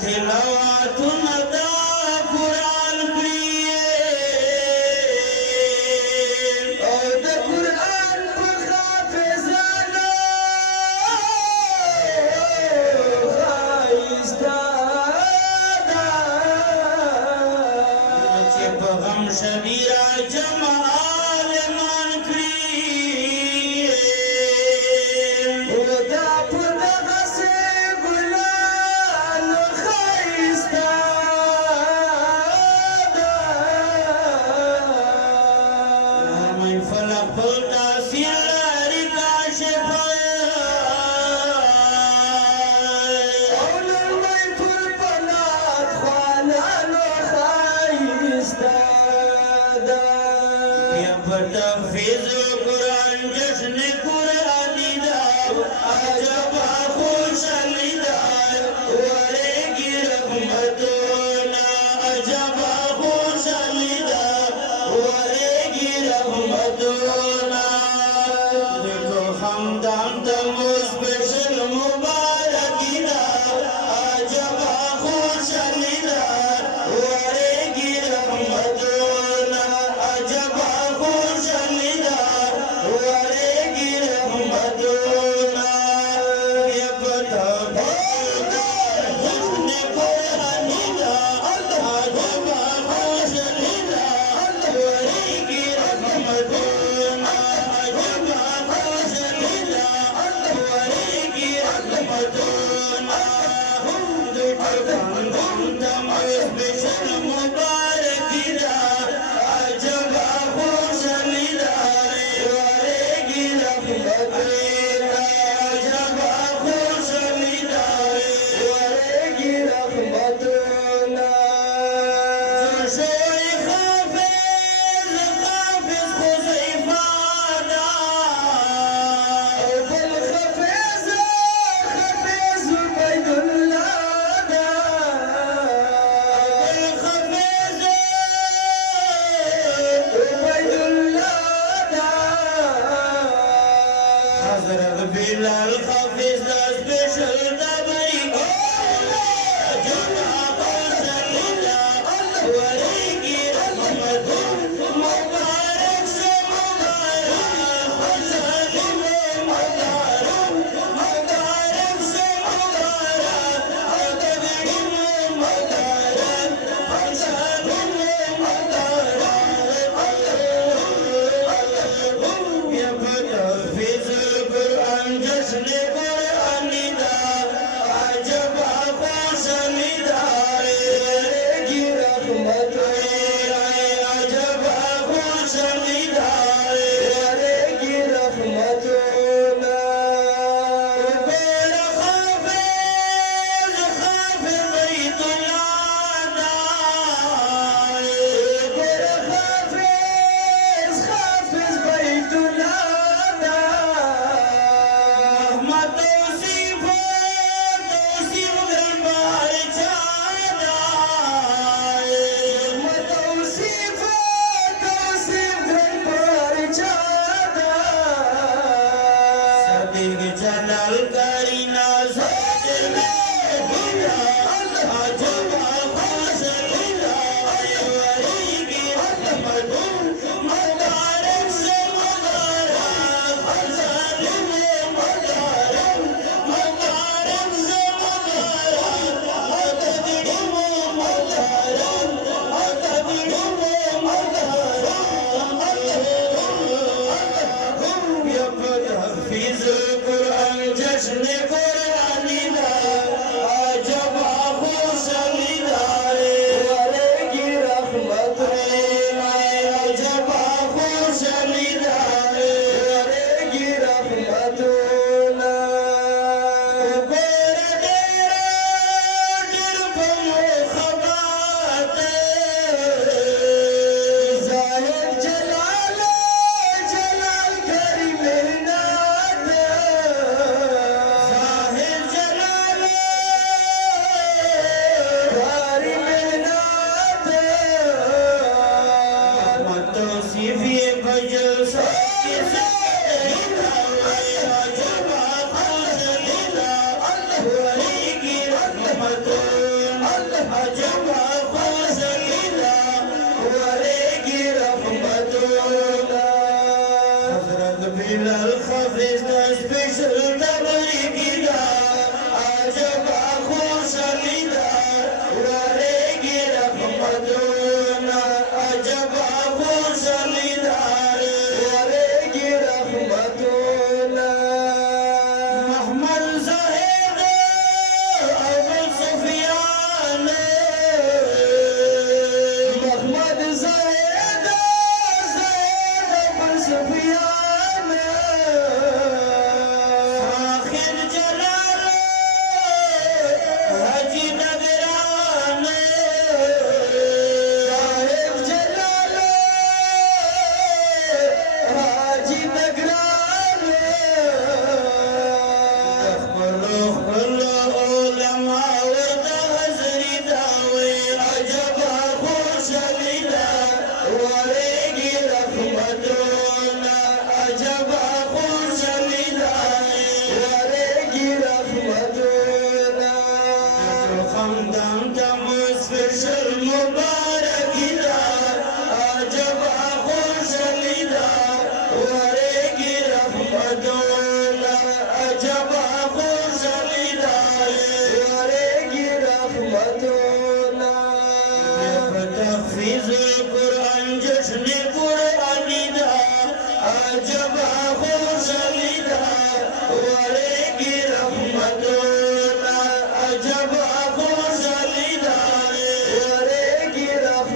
تلاوتنا دا قرآن کړي او د قرآن په حافظانو ښایسته ده چې په غم شبیه جمع عالمان کړي او دا په دغسې ګلانو ښایسته ده محفل خپل تاثیر لري کاشفه او لوی پر پلات خوانانو ښایسته ده بیا په تحفیظ قرآن جشن قرآني ده عجبه خوشحالي ده ورېږي رحمتونه عجبه خوشحالي ده ورېږي رحمتونه دیکھو خمدان ته مو سپیشل مبارکي ده عجبه خوشحالي ده ورېږي رحمتونه عجبه خوشحالي ده ورېږي رحمتونه بیا په تحفیظ جشن قرآني ده عجبه خوشحالي ده ورېږي رحمتونه عجبه خوشحالي ده ورېږي رحمتونه دیکھو خمدان ته مو سپیشل مبارکي ده عجبه خوشحالي ده ورېږي رحمتونه عجبه خوشحالي ده ورېږي رحمتونه شوی حافظ حذیفه ده او بل حافظ عبید الله ده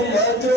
رحمتنا.